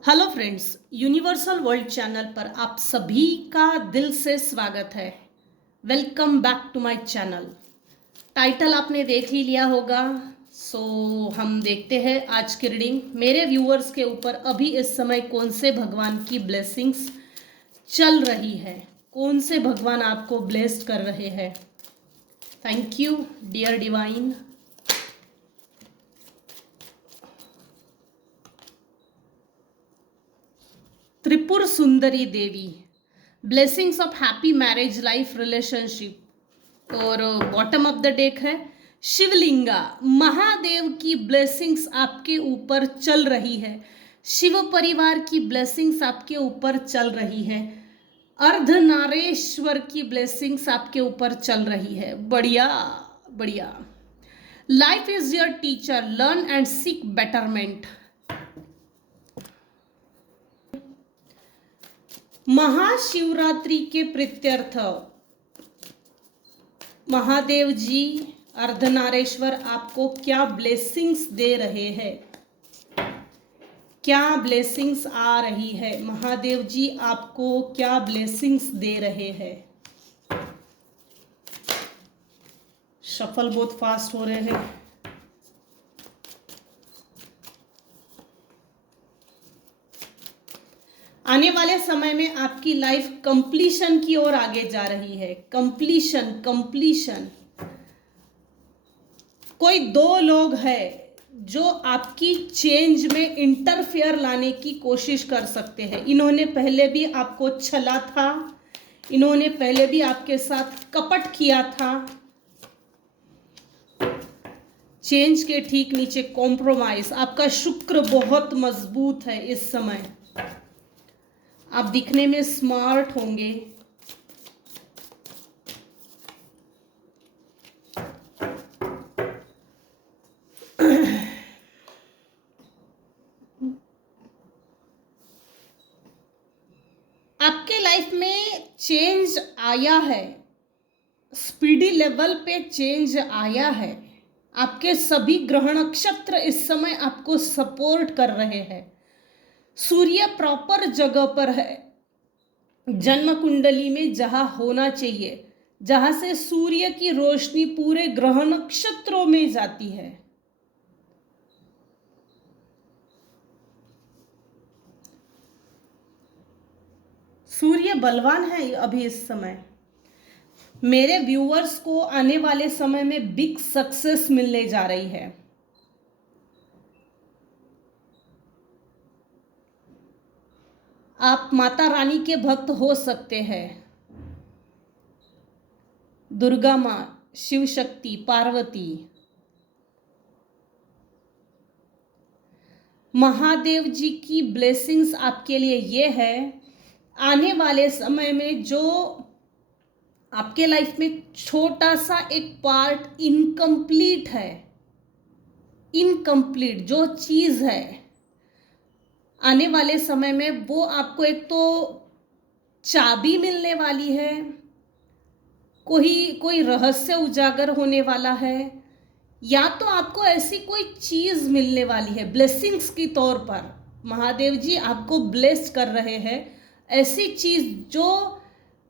Hello friends, universal world channel पर आप सभी का दिल से स्वागत है। Welcome back to my channel. Title आपने देख ही लिया होगा। हम देखते हैं आज की रीडिंग। मेरे व्यूअर्स के ऊपर अभी इस समय कौन से भगवान की ब्लेसिंग्स चल रही है, कौन से भगवान आपको ब्लेस्ड कर रहे हैं। Thank you dear divine. Tripura Sundari Devi, blessings of happy marriage life relationship. और बॉटम ऑफ द डेक है शिवलिंगा, महादेव की ब्लेसिंग्स आपके ऊपर चल रही है। शिव परिवार की ब्लेसिंग्स आपके ऊपर चल रही है। अर्धनारेश्वर की ब्लेसिंग्स आपके ऊपर चल रही है। बढ़िया बढ़िया। Life is your teacher, learn and seek betterment. Mahashivratri के प्रीत्यर्थ महादेव जी अर्धनारेश्वर आपको क्या ब्लेसिंग्स दे रहे हैं, क्या ब्लेसिंग्स आ रही है। महादेव जी आपको क्या ब्लेसिंग्स दे रहे हैं। शफल बहुत फास्ट हो रहे हैं। आने वाले समय में आपकी लाइफ कंप्लीशन की ओर आगे जा रही है। Completion completion. कोई दो लोग हैं जो आपकी चेंज में इंटरफेयर लाने की कोशिश कर सकते हैं। इन्होंने पहले भी आपको छला था, इन्होंने पहले भी आपके साथ कपट किया था। चेंज के ठीक नीचे कॉम्प्रोमाइज। आपका शुक्र बहुत मजबूत है इस समय। आप दिखने में स्मार्ट होंगे। आपके लाइफ में चेंज आया है, स्पीडी लेवल पे चेंज आया है। आपके सभी ग्रह नक्षत्र इस समय आपको सपोर्ट कर रहे हैं। सूर्य प्रॉपर जगह पर है, जन्म कुंडली में जहां होना चाहिए, जहां से सूर्य की रोशनी पूरे ग्रह नक्षत्रों में जाती है। सूर्य बलवान है अभी इस समय। मेरे व्यूअर्स को आने वाले समय में बिग सक्सेस मिलने जा रही है। आप माता रानी के भक्त हो सकते हैं। दुर्गा माँ, शिव शक्ति, पार्वती, महादेव जी की ब्लेसिंग्स आपके लिए ये है। आने वाले समय में जो आपके लाइफ में छोटा सा एक पार्ट इनकम्प्लीट है, इनकम्प्लीट जो चीज है, आने वाले समय में वो आपको एक तो चाबी मिलने वाली है, कोई रहस्य उजागर होने वाला है, या तो आपको ऐसी कोई चीज मिलने वाली है ब्लेसिंग्स की तौर पर। महादेव जी आपको ब्लेस कर रहे हैं। ऐसी चीज जो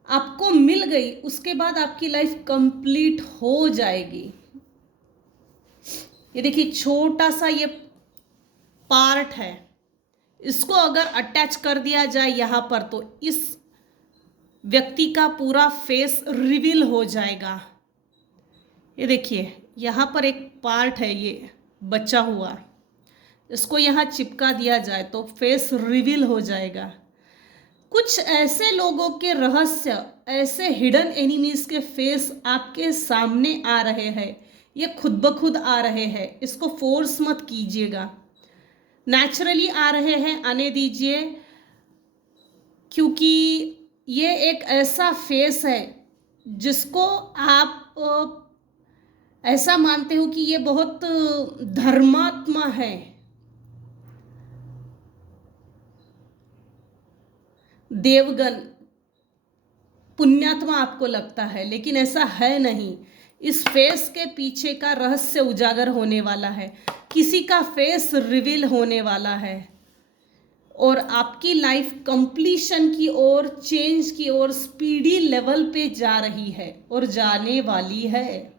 आपको मिल गई, उसके बाद आपकी लाइफ कंप्लीट हो जाएगी। ये देखिए छोटा सा ये पार्ट है, इसको अगर अटैच कर दिया जाए यहाँ पर तो इस व्यक्ति का पूरा फेस रिवील हो जाएगा। ये देखिए यहाँ पर एक पार्ट है ये बचा हुआ, इसको यहाँ चिपका दिया जाए तो फेस रिवील हो जाएगा। कुछ ऐसे लोगों के रहस्य, ऐसे हिडन एनिमीज के फेस आपके सामने आ रहे हैं। ये खुद ब खुद आ रहे हैं, इसको फोर्स मत कीजिएगा, नेचुरली आ रहे हैं, आने दीजिए। क्योंकि ये एक ऐसा फेस है जिसको आप ऐसा मानते हो कि ये बहुत धर्मात्मा है, देवगन, पुण्यात्मा आपको लगता है, लेकिन ऐसा है नहीं। इस फेस के पीछे का रहस्य उजागर होने वाला है, किसी का फेस रिवील होने वाला है। और आपकी लाइफ कंप्लीशन की ओर, चेंज की ओर स्पीडी लेवल पे जा रही है और जाने वाली है।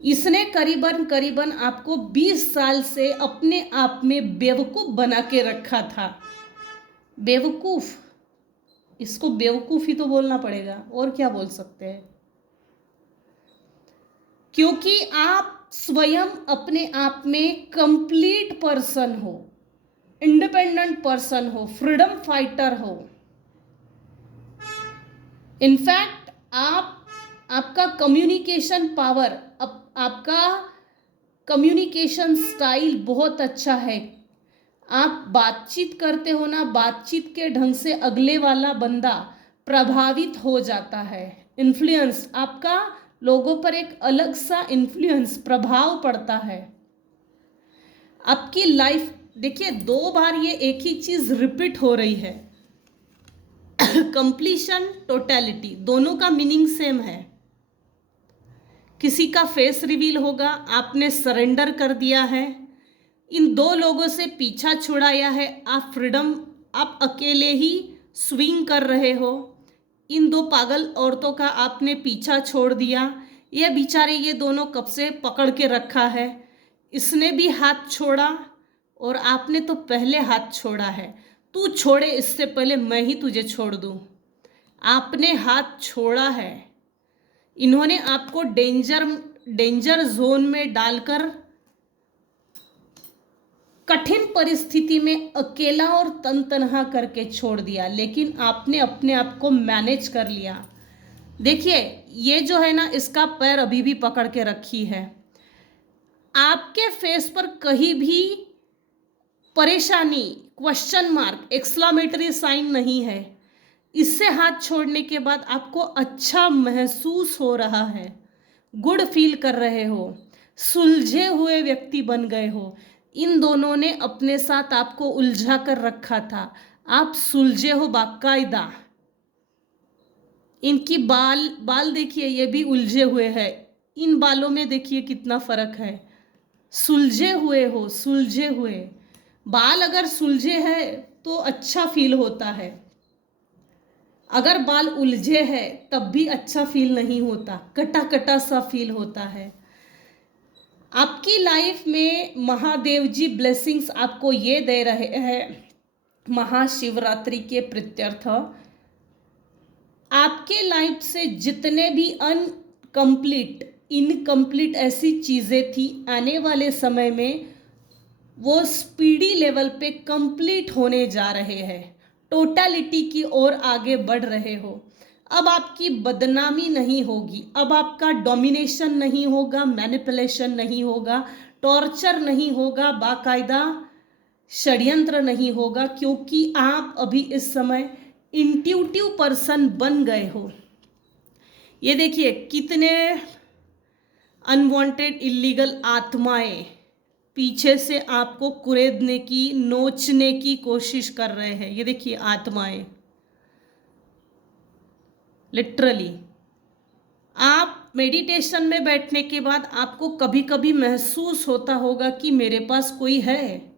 इसने करीबन करीबन आपको 20 साल से अपने आप में बेवकूफ बना के रखा था। बेवकूफ, इसको बेवकूफ ही तो बोलना पड़ेगा, और क्या बोल सकते हैं, क्योंकि आप स्वयं अपने आप में कंप्लीट पर्सन हो, इंडिपेंडेंट पर्सन हो, फ्रीडम फाइटर हो। इनफैक्ट आपका कम्युनिकेशन पावर, आपका कम्युनिकेशन स्टाइल बहुत अच्छा है। आप बातचीत करते हो ना, बातचीत के ढंग से अगले वाला बंदा प्रभावित हो जाता है। इन्फ्लुएंस, आपका लोगों पर एक अलग सा इन्फ्लुएंस, प्रभाव पड़ता है। आपकी लाइफ देखिए, 2 बार ये एक ही चीज रिपीट हो रही है। कंप्लीशन, टोटलिटी, दोनों का मीनिंग सेम है। किसी का फेस रिवील होगा, आपने सरेंडर कर दिया है, इन 2 लोगों से पीछा छुड़ाया है, आप फ्रीडम, आप अकेले ही स्विंग कर रहे हो। इन 2 पागल औरतों का आपने पीछा छोड़ दिया। ये बेचारे, ये दोनों कब से पकड़ के रखा है। इसने भी हाथ छोड़ा और आपने तो पहले हाथ छोड़ा है। तू छोड़े इससे पहले मैं ही तुझे छोड़ दूं। आपने हाथ छोड़ा है। इन्होंने आपको डेंजर जोन में डालकर कठिन परिस्थिति में अकेला और तनहा करके छोड़ दिया, लेकिन आपने अपने आप को मैनेज कर लिया। देखिए, ये जो है ना, इसका पैर अभी भी पकड़ के रखी है। आपके फेस पर कहीं भी परेशानी, क्वेश्चन मार्क, एक्सक्लेमेटरी साइन नहीं है। इससे हाथ छोड़ने के बाद आपको अच्छा महसूस हो रहा है, गुड फील कर रहे हो, सुलझे हुए व्यक्ति बन गए हो। इन दोनों ने अपने साथ आपको उलझा कर रखा था, आप सुलझे हो बाकायदा। इनकी बाल देखिए, ये भी उलझे हुए हैं। इन बालों में देखिए कितना फर्क है। सुलझे हुए हो, सुलझे हुए बाल अगर सुलझे है तो अच्छा फील होता है। अगर बाल उलझे है तब भी अच्छा फील नहीं होता, कटा कटा सा फील होता है। आपकी लाइफ में महादेव जी ब्लेसिंग्स आपको ये दे रहे हैं महाशिवरात्रि के प्रत्यर्थ। आपके लाइफ से जितने भी इनकम्प्लीट ऐसी चीज़ें थी, आने वाले समय में वो स्पीडी लेवल पे कंप्लीट होने जा रहे हैं। टोटलिटी की ओर आगे बढ़ रहे हो। अब आपकी बदनामी नहीं होगी, अब आपका डोमिनेशन नहीं होगा, मैनिपुलेशन नहीं होगा, टॉर्चर नहीं होगा, बाकायदा षड्यंत्र नहीं होगा, क्योंकि आप अभी इस समय इंट्यूटिव पर्सन बन गए हो। ये देखिए कितने अनवांटेड इलीगल आत्माएं पीछे से आपको कुरेदने की, नोचने की कोशिश कर रहे हैं। ये देखिए आत्माएं, लिटरली। आप मेडिटेशन में बैठने के बाद आपको कभी कभी महसूस होता होगा कि मेरे पास कोई है।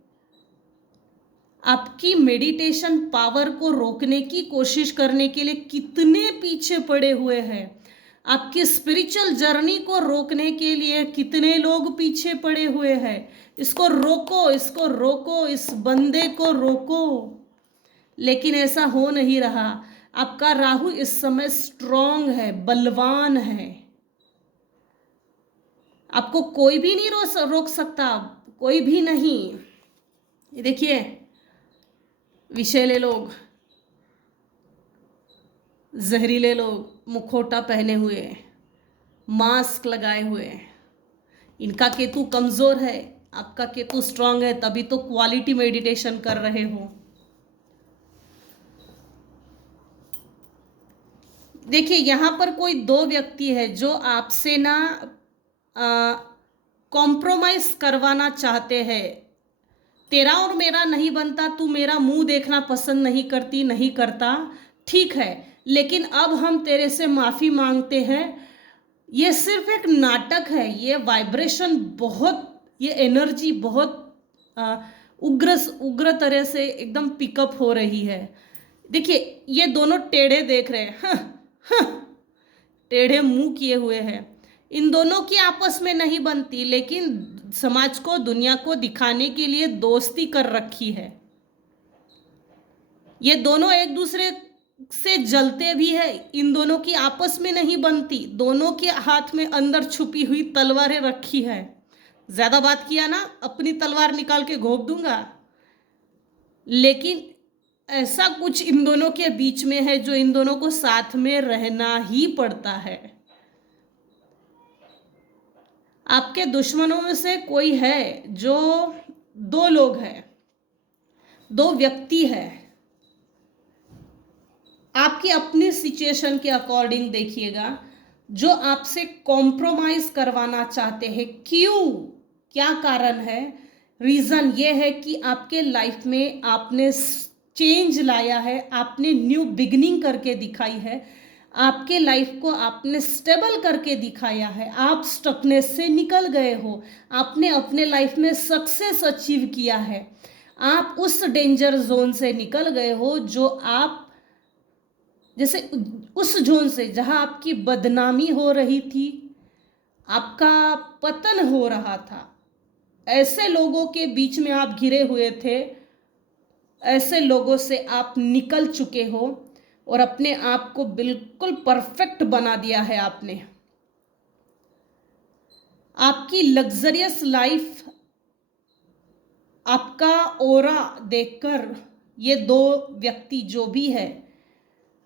आपकी मेडिटेशन पावर को रोकने की कोशिश करने के लिए कितने पीछे पड़े हुए हैं। आपकी स्पिरिचुअल जर्नी को रोकने के लिए कितने लोग पीछे पड़े हुए हैं। इसको रोको, इसको रोको, इस बंदे को रोको। लेकिन ऐसा हो नहीं रहा। आपका राहु इस समय स्ट्रांग है, बलवान है। आपको कोई भी नहीं रोक सकता, कोई भी नहीं। ये देखिए विषैले लोग, जहरीले लोग, मुखौटा पहने हुए, मास्क लगाए हुए, इनका केतु कमजोर है, आपका केतु स्ट्रांग है, तभी तो क्वालिटी मेडिटेशन कर रहे हो। देखिए यहाँ पर कोई 2 व्यक्ति है जो आपसे ना कॉम्प्रोमाइज करवाना चाहते हैं। तेरा और मेरा नहीं बनता, तू मेरा मुंह देखना पसंद नहीं करती, नहीं करता, ठीक है, लेकिन अब हम तेरे से माफ़ी मांगते हैं। ये सिर्फ एक नाटक है। ये वाइब्रेशन बहुत, ये एनर्जी बहुत उग्र उग्र तरह से एकदम पिकअप हो रही है। देखिए ये दोनों टेढ़े देख रहे हैं, टेढ़े मुंह किए हुए हैं। इन दोनों की आपस में नहीं बनती, लेकिन समाज को, दुनिया को दिखाने के लिए दोस्ती कर रखी है। ये दोनों एक दूसरे से जलते भी है, इन दोनों की आपस में नहीं बनती। दोनों के हाथ में अंदर छुपी हुई तलवारें रखी है। ज्यादा बात किया ना, अपनी तलवार निकाल के घोंप दूंगा। लेकिन ऐसा कुछ इन दोनों के बीच में है जो इन दोनों को साथ में रहना ही पड़ता है। आपके दुश्मनों में से कोई है जो, दो लोग हैं, दो व्यक्ति है। आपकी अपनी सिचुएशन के अकॉर्डिंग देखिएगा, जो आपसे कॉम्प्रोमाइज करवाना चाहते हैं। क्यों, क्या कारण है? रीजन ये है कि आपके लाइफ में आपने चेंज लाया है, आपने न्यू बिगिनिंग करके दिखाई है, आपके लाइफ को आपने स्टेबल करके दिखाया है। आप स्टकनेस से निकल गए हो, आपने अपने लाइफ में सक्सेस अचीव किया है। आप उस डेंजर जोन से निकल गए हो, जो आप जैसे उस जोन से जहां आपकी बदनामी हो रही थी, आपका पतन हो रहा था। ऐसे लोगों के बीच में आप घिरे हुए थे, ऐसे लोगों से आप निकल चुके हो और अपने आप को बिल्कुल परफेक्ट बना दिया है आपने। आपकी लग्जरियस लाइफ, आपका ऑरा देखकर ये दो व्यक्ति जो भी है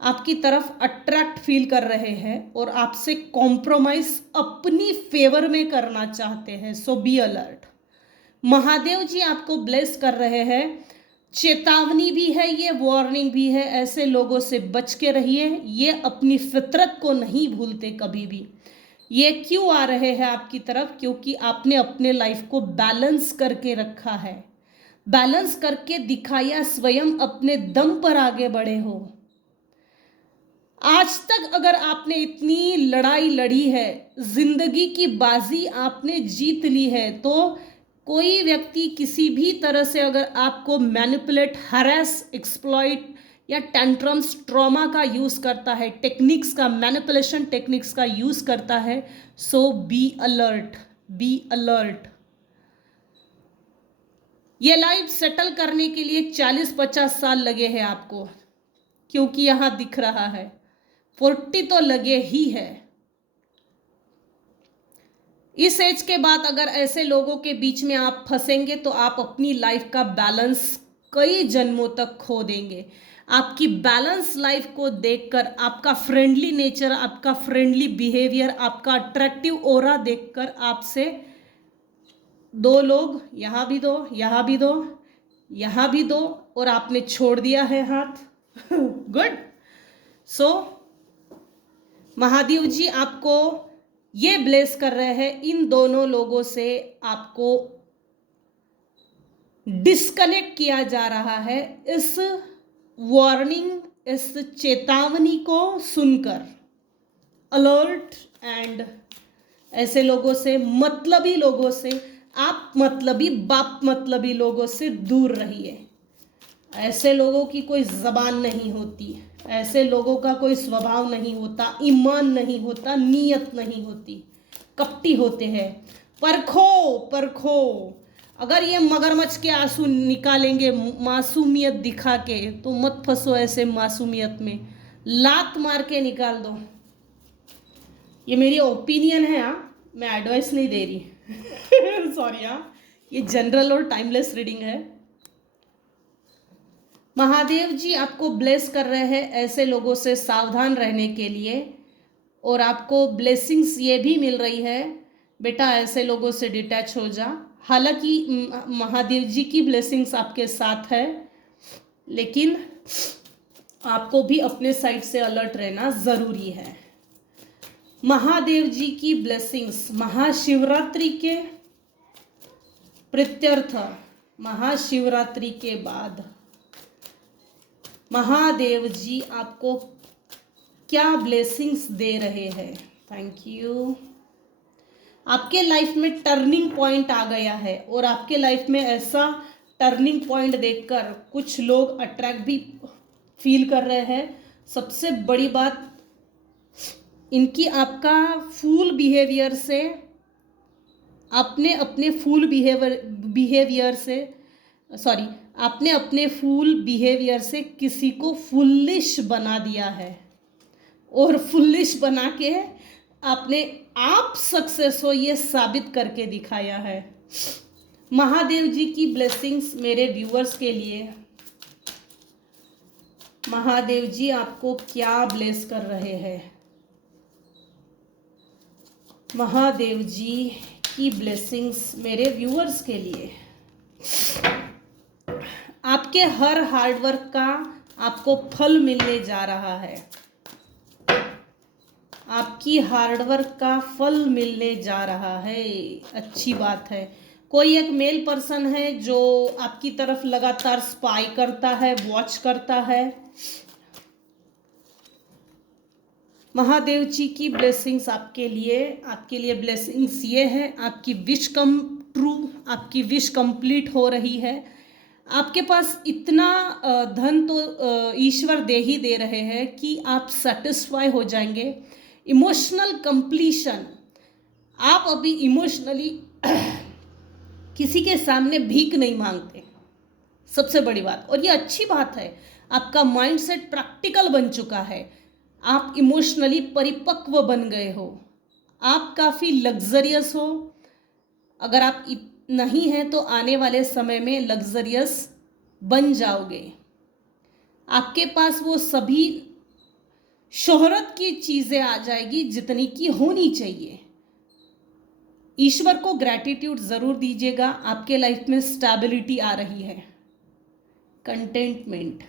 आपकी तरफ अट्रैक्ट फील कर रहे हैं और आपसे कॉम्प्रोमाइज अपनी फेवर में करना चाहते हैं। सो बी अलर्ट। महादेव जी आपको ब्लेस कर रहे हैं। चेतावनी भी है ये, वार्निंग भी है। ऐसे लोगों से बच के रहिए। ये अपनी फितरत को नहीं भूलते कभी भी। ये क्यों आ रहे हैं आपकी तरफ? क्योंकि आपने अपने लाइफ को बैलेंस करके रखा है, बैलेंस करके दिखाया, स्वयं अपने दम पर आगे बढ़े हो। आज तक अगर आपने इतनी लड़ाई लड़ी है, जिंदगी की बाजी आपने जीत ली है, तो कोई व्यक्ति किसी भी तरह से अगर आपको मैनिपुलेट, हरास, एक्सप्लॉइट या टेंट्रम्स, ट्रॉमा का यूज करता है, टेक्निक्स का, मैनिपुलेशन टेक्निक्स का यूज करता है, सो बी अलर्ट, बी अलर्ट। ये लाइफ सेटल करने के लिए 40-50 साल लगे हैं आपको, क्योंकि यहां दिख रहा है 40 तो लगे ही है। इस एज के बाद अगर ऐसे लोगों के बीच में आप फंसेंगे तो आप अपनी लाइफ का बैलेंस कई जन्मों तक खो देंगे। आपकी बैलेंस लाइफ को देखकर, आपका फ्रेंडली नेचर, आपका फ्रेंडली बिहेवियर, आपका अट्रैक्टिव ऑरा देखकर आपसे दो लोग, यहां भी दो, यहां भी दो, यहां भी दो, और आपने छोड़ दिया है हाथ। गुड। सो महादेव जी आपको ये ब्लेस कर रहे हैं, इन दोनों लोगों से आपको डिस्कनेक्ट किया जा रहा है। इस वार्निंग, इस चेतावनी को सुनकर अलर्ट। एंड ऐसे लोगों से, मतलबी लोगों से, आप मतलबी, बाप मतलबी लोगों से दूर रहिए। ऐसे लोगों की कोई जबान नहीं होती, ऐसे लोगों का कोई स्वभाव नहीं होता, ईमान नहीं होता, नीयत नहीं होती, कपटी होते हैं। परखो, परखो। अगर ये मगरमच्छ के आंसू निकालेंगे मासूमियत दिखा के, तो मत फंसो ऐसे मासूमियत में, लात मार के निकाल दो। ये मेरी ओपिनियन है, मैं एडवाइस नहीं दे रही। सॉरी, ये जनरल और टाइमलेस रीडिंग है। महादेव जी आपको ब्लेस कर रहे हैं ऐसे लोगों से सावधान रहने के लिए, और आपको ब्लेसिंग्स ये भी मिल रही है, बेटा ऐसे लोगों से डिटैच हो जा। हालांकि महादेव जी की ब्लेसिंग्स आपके साथ है, लेकिन आपको भी अपने साइड से अलर्ट रहना ज़रूरी है। महादेव जी की ब्लेसिंग्स महाशिवरात्रि के प्रत्यर्थ, महाशिवरात्रि के बाद महादेव जी आपको क्या ब्लेसिंग्स दे रहे हैं। Thank you. आपके लाइफ में टर्निंग पॉइंट आ गया है, और आपके लाइफ में ऐसा टर्निंग पॉइंट देखकर कुछ लोग अट्रैक्ट भी फील कर रहे हैं। सबसे बड़ी बात, इनकी आपका फूल बिहेवियर से, आपने अपने फूल बिहेवियर से सॉरी आपने अपने फूल बिहेवियर से किसी को फुलिश बना दिया है, और फुलिश बना के आपने आप सक्सेस हो ये साबित करके दिखाया है। महादेव जी की ब्लेसिंग्स मेरे व्यूअर्स के लिए। महादेव जी आपको क्या ब्लेस कर रहे हैं? महादेव जी की ब्लेसिंग्स मेरे व्यूअर्स के लिए। आपके हर हार्डवर्क का आपको फल मिलने जा रहा है। आपकी हार्डवर्क का फल मिलने जा रहा है। अच्छी बात है। कोई एक मेल पर्सन है जो आपकी तरफ लगातार स्पाई करता है, वॉच करता है। महादेव जी की ब्लेसिंग्स आपके लिए ब्लेसिंग्स ये है, आपकी विश कम ट्रू, आपकी विश कंप्लीट हो रही है। आपके पास इतना धन तो ईश्वर दे ही दे रहे हैं कि आप सेटिस्फाई हो जाएंगे। इमोशनल कंप्लीशन, आप अभी इमोशनली किसी के सामने भीख नहीं मांगते, सबसे बड़ी बात। और ये अच्छी बात है, आपका माइंडसेट प्रैक्टिकल बन चुका है। आप इमोशनली परिपक्व बन गए हो, आप काफ़ी लग्जरियस हो। अगर आप नहीं हैं तो आने वाले समय में लग्जरियस बन जाओगे। आपके पास वो सभी शोहरत की चीज़ें आ जाएगी जितनी की होनी चाहिए। ईश्वर को ग्रैटिट्यूड ज़रूर दीजिएगा। आपके लाइफ में स्टेबिलिटी आ रही है, कंटेंटमेंट।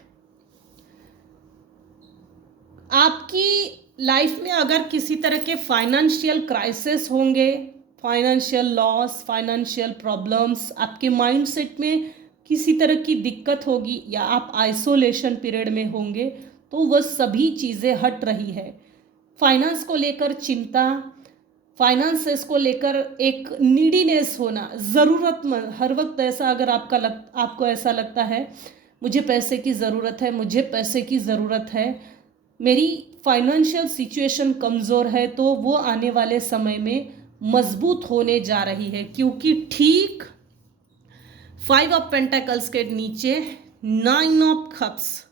आपकी लाइफ में अगर किसी तरह के फाइनेंशियल क्राइसिस होंगे, फाइनेंशियल लॉस, फाइनेंशियल प्रॉब्लम्स, आपके माइंडसेट में किसी तरह की दिक्कत होगी, या आप आइसोलेशन पीरियड में होंगे, तो वह सभी चीज़ें हट रही है। फाइनेंस को लेकर चिंता, फाइनेंसेस को लेकर एक नीडीनेस होना, ज़रूरतमंद हर वक्त ऐसा, अगर आपको ऐसा लगता है मुझे पैसे की ज़रूरत है, मुझे पैसे की ज़रूरत है, मेरी फाइनेंशियल सिचुएशन कमज़ोर है, तो वो आने वाले समय में मजबूत होने जा रही है। क्योंकि ठीक 5 ऑफ पेंटाकल्स के नीचे 9 ऑफ कप्स,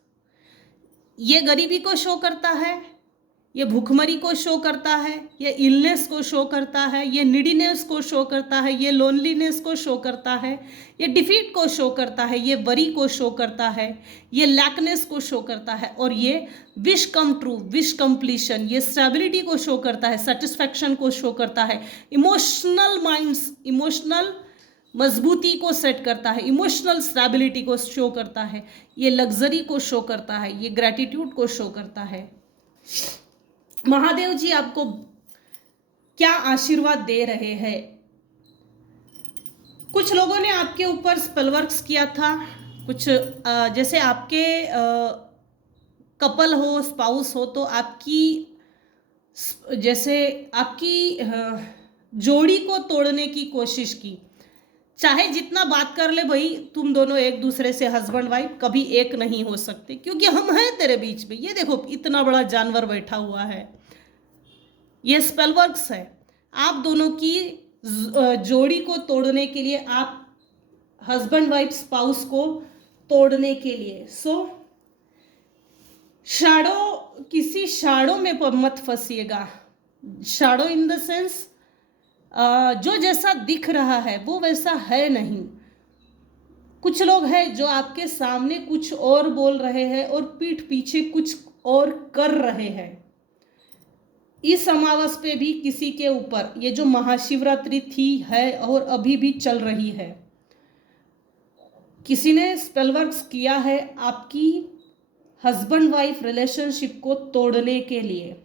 ये गरीबी को शो करता है, ये भूखमरी को शो करता है, ये इलनेस को शो करता है, ये नीडीनेस को शो करता है, ये लोनलीनेस को शो करता है, ये डिफीट को शो करता है, ये वरी को शो करता है, ये लैकनेस को शो करता है, और ये wish come true, wish completion, ये स्टेबिलिटी को शो करता है, सेटिस्फैक्शन को शो करता है, इमोशनल माइंड्स, इमोशनल मजबूती को सेट करता है, इमोशनल स्टेबिलिटी को शो करता है, ये लग्जरी को शो करता है, ये ग्रैटिट्यूड को शो करता है। महादेव जी आपको क्या आशीर्वाद दे रहे हैं? कुछ लोगों ने आपके ऊपर स्पेल वर्क्स किया था, कुछ जैसे आपके कपल हो, स्पाउस हो, तो आपकी जोड़ी को तोड़ने की कोशिश की। चाहे जितना बात कर ले भाई, तुम दोनों एक दूसरे से हस्बैंड वाइफ कभी एक नहीं हो सकते, क्योंकि हम हैं तेरे बीच में। ये देखो इतना बड़ा जानवर बैठा हुआ है, ये स्पेल वर्क्स है। आप दोनों की जोड़ी को तोड़ने के लिए, आप हस्बैंड वाइफ स्पाउस को तोड़ने के लिए। किसी शाड़ो में मत फंसिएगा। शाड़ो इन द सेंस, जो जैसा दिख रहा है वो वैसा है नहीं। कुछ लोग हैं जो आपके सामने कुछ और बोल रहे हैं और पीठ पीछे कुछ और कर रहे हैं। इस अमावस पे भी किसी के ऊपर, ये जो महाशिवरात्रि थी है और अभी भी चल रही है, किसी ने स्पेल वर्क्स किया है आपकी हस्बैंड वाइफ रिलेशनशिप को तोड़ने के लिए।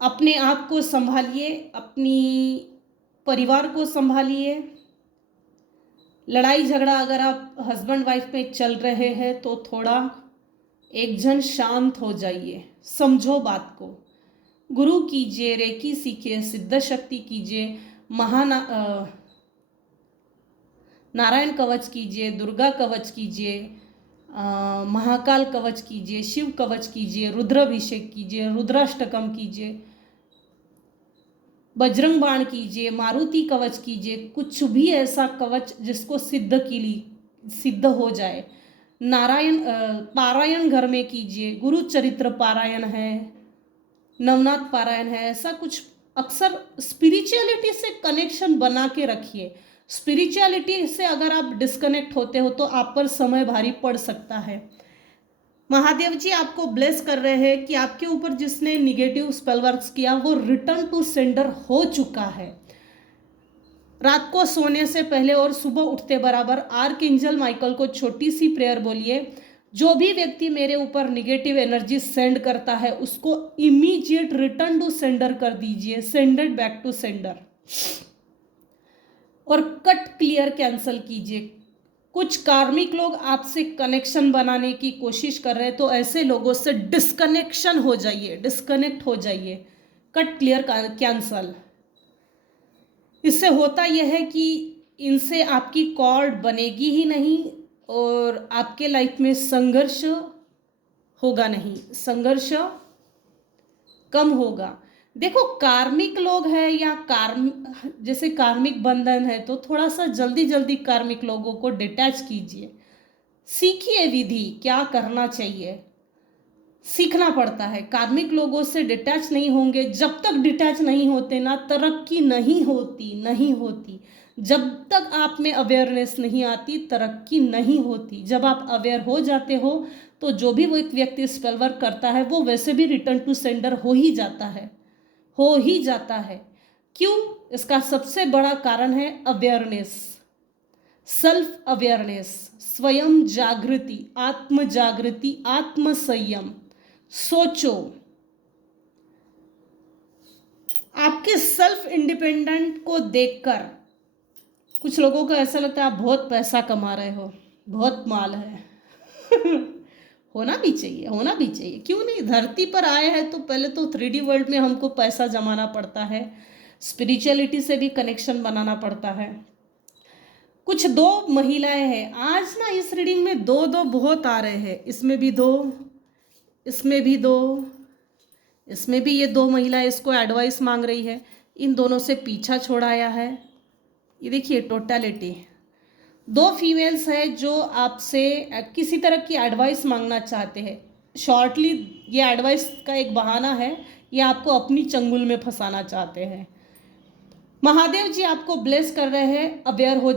अपने आप को संभालिए, अपनी परिवार को संभालिए। लड़ाई झगड़ा अगर आप हस्बैंड वाइफ में चल रहे हैं तो थोड़ा एक जन शांत हो जाइए, समझो बात को। गुरु कीजिए, रेकी सीखिए, सिद्ध शक्ति कीजिए, नारायण कवच कीजिए, दुर्गा कवच कीजिए, महाकाल कवच कीजिए, शिव कवच कीजिए, रुद्राभिषेक कीजिए, रुद्राष्टकम कीजिए, बजरंग बाण कीजिए, मारुति कवच कीजिए, कुछ भी ऐसा कवच जिसको सिद्ध हो जाए। नारायण पारायण घर में कीजिए, गुरु चरित्र पारायण है, नवनाथ पारायण है, ऐसा कुछ अक्सर स्पिरिचुअलिटी से कनेक्शन बना के रखिए। स्पिरिचुअलिटी से अगर आप डिस्कनेक्ट होते हो तो आप पर समय भारी पड़ सकता है। महादेव जी आपको ब्लेस कर रहे हैं कि आपके ऊपर जिसने निगेटिव स्पेल वर्क्स किया वो रिटर्न टू सेंडर हो चुका है। रात को सोने से पहले और सुबह उठते बराबर आर्कएंजल माइकल को छोटी सी प्रेयर बोलिए, जो भी व्यक्ति मेरे ऊपर निगेटिव एनर्जी सेंड करता है उसको इमीडिएट रिटर्न टू सेंडर कर दीजिए, सेंडेड बैक टू सेंडर, और कट क्लियर कैंसल कीजिए। कुछ कार्मिक लोग आपसे कनेक्शन बनाने की कोशिश कर रहे हैं, तो ऐसे लोगों से डिस्कनेक्शन हो जाइए, डिस्कनेक्ट हो जाइए, कट क्लियर कैंसल। इससे होता यह है कि इनसे आपकी कॉर्ड बनेगी ही नहीं और आपके लाइफ में संघर्ष होगा नहीं, संघर्ष कम होगा। देखो कार्मिक लोग हैं या जैसे कार्मिक बंधन है तो थोड़ा सा जल्दी जल्दी कार्मिक लोगों को डिटैच कीजिए, सीखिए विधि क्या करना चाहिए, सीखना पड़ता है। कार्मिक लोगों से डिटैच नहीं होंगे, जब तक डिटैच नहीं होते ना तरक्की नहीं होती। जब तक आप में अवेयरनेस नहीं आती तरक्की नहीं होती। जब आप अवेयर हो जाते हो तो जो भी वो एक व्यक्ति स्पेल वर्क करता है वो वैसे भी रिटर्न टू सेंडर हो ही जाता है। क्यों? इसका सबसे बड़ा कारण है अवेयरनेस, सेल्फ अवेयरनेस, स्वयं जागृति, आत्म जागृति, आत्म संयम। सोचो, आपके सेल्फ इंडिपेंडेंट को देखकर कुछ लोगों को ऐसा लगता है आप बहुत पैसा कमा रहे हो, बहुत माल है होना भी चाहिए, क्यों नहीं। धरती पर आए हैं तो पहले तो 3D वर्ल्ड में हमको पैसा जमाना पड़ता है, स्पिरिचुअलिटी से भी कनेक्शन बनाना पड़ता है। कुछ 2 महिलाएं हैं आज ना इस रीडिंग में, 2 बहुत आ रहे हैं, इसमें भी 2, इसमें भी 2, इसमें भी ये 2 महिलाएं इसको एडवाइस मांग रही है। इन दोनों से पीछा छोड़ाया है। ये देखिए टोटलिटी, 2 फीमेल्स है जो आपसे किसी तरह की एडवाइस मांगना चाहते हैं। शॉर्टली ये एडवाइस का एक बहाना है, ये आपको अपनी चंगुल में फंसाना चाहते हैं। महादेव जी आपको ब्लेस कर रहे हैं, अवेयर हो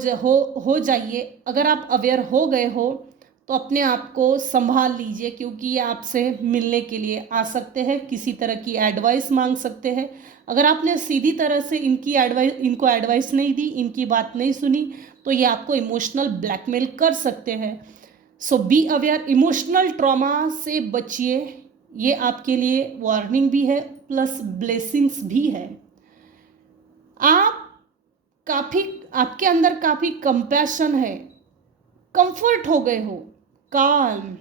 जाइए। अगर आप अवेयर हो गए हो तो अपने आप को संभाल लीजिए, क्योंकि ये आपसे मिलने के लिए आ सकते हैं, किसी तरह की एडवाइस मांग सकते हैं। अगर आपने सीधी तरह से इनको एडवाइस नहीं दी, इनकी बात नहीं सुनी, तो ये आपको इमोशनल ब्लैकमेल कर सकते हैं। सो बी अवेयर, इमोशनल ट्रॉमा से बचिए। ये आपके लिए वार्निंग भी है प्लस ब्लेसिंग्स भी है। आपके अंदर काफ़ी कंपैशन है, कंफर्ट हो गए हो, काम,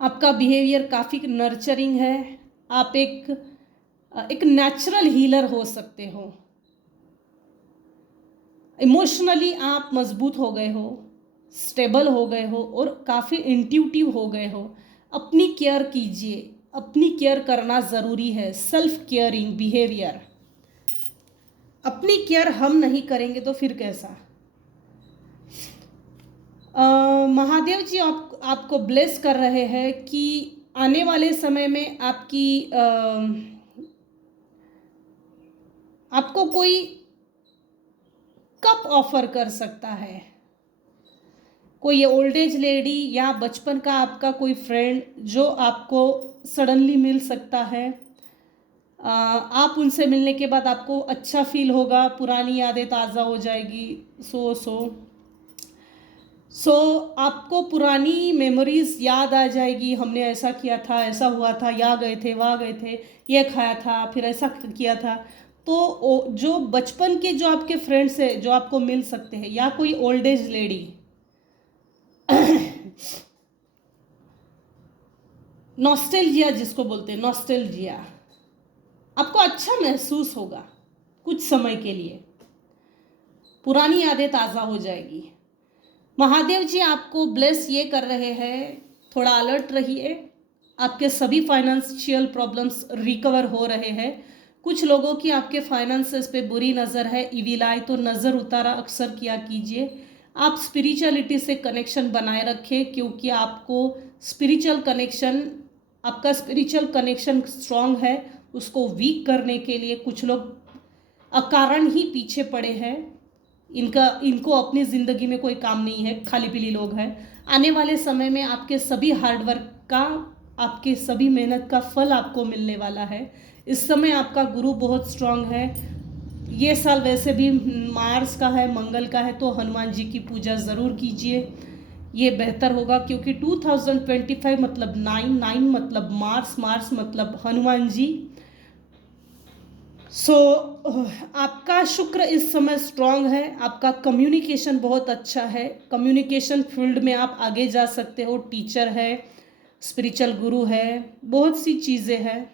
आपका बिहेवियर काफ़ी नर्चरिंग है। आप एक नेचुरल हीलर हो सकते हो। इमोशनली आप मजबूत हो गए हो, स्टेबल हो गए हो और काफ़ी इंट्यूटिव हो गए हो। अपनी केयर कीजिए, अपनी केयर करना ज़रूरी है। सेल्फ केयरिंग बिहेवियर, अपनी केयर हम नहीं करेंगे तो फिर कैसा। महादेव जी आपको ब्लेस कर रहे हैं कि आने वाले समय में आपको कोई कप ऑफर कर सकता है। कोई ओल्ड एज लेडी या बचपन का आपका कोई फ्रेंड जो आपको सडनली मिल सकता है। आप उनसे मिलने के बाद आपको अच्छा फील होगा, पुरानी यादें ताज़ा हो जाएगी। सो आपको पुरानी मेमोरीज याद आ जाएगी, हमने ऐसा किया था, ऐसा हुआ था, यहाँ गए थे, वहाँ गए थे, ये खाया था, फिर ऐसा किया था। तो जो बचपन के जो आपके फ्रेंड्स हैं जो आपको मिल सकते हैं, या कोई ओल्ड एज लेडी नॉस्टैल्जिया जिसको बोलते हैं, नॉस्टैल्जिया, आपको अच्छा महसूस होगा कुछ समय के लिए, पुरानी यादें ताज़ा हो जाएगी। महादेव जी आपको ब्लेस ये कर रहे हैं, थोड़ा अलर्ट रहिए। आपके सभी फाइनेंशियल प्रॉब्लम्स रिकवर हो रहे हैं। कुछ लोगों की आपके फाइनेंसेस पे बुरी नज़र है, इविल आई, तो नज़र उतारा अक्सर किया कीजिए। आप स्पिरिचुअलिटी से कनेक्शन बनाए रखें, क्योंकि आपको स्पिरिचुअल कनेक्शन, आपका स्पिरिचुअल कनेक्शन स्ट्रांग है। उसको वीक करने के लिए कुछ लोग अकारण ही पीछे पड़े हैं। इनको अपनी ज़िंदगी में कोई काम नहीं है, खाली पीली लोग हैं। आने वाले समय में आपके सभी हार्डवर्क का, आपके सभी मेहनत का फल आपको मिलने वाला है। इस समय आपका गुरु बहुत स्ट्रांग है। ये साल वैसे भी मार्स का है, मंगल का है, तो हनुमान जी की पूजा ज़रूर कीजिए, ये बेहतर होगा। क्योंकि 2025 मतलब 9 मतलब मार्स, मार्स मतलब हनुमान जी। आपका शुक्र इस समय स्ट्रांग है। आपका कम्युनिकेशन बहुत अच्छा है। कम्युनिकेशन फील्ड में आप आगे जा सकते हो। टीचर है, स्पिरिचुअल गुरु है, बहुत सी चीज़ें हैं,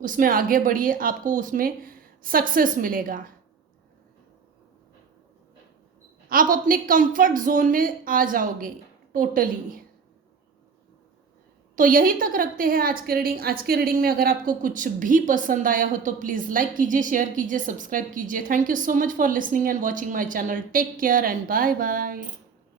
उसमें आगे बढ़िए, आपको उसमें सक्सेस मिलेगा। आप अपने कंफर्ट जोन में आ जाओगे टोटली। तो यही तक रखते हैं आज के रीडिंग। आज के रीडिंग में अगर आपको कुछ भी पसंद आया हो तो प्लीज़ लाइक कीजिए, शेयर कीजिए, सब्सक्राइब कीजिए। Thank you so much for listening and watching my channel. Take care and bye bye.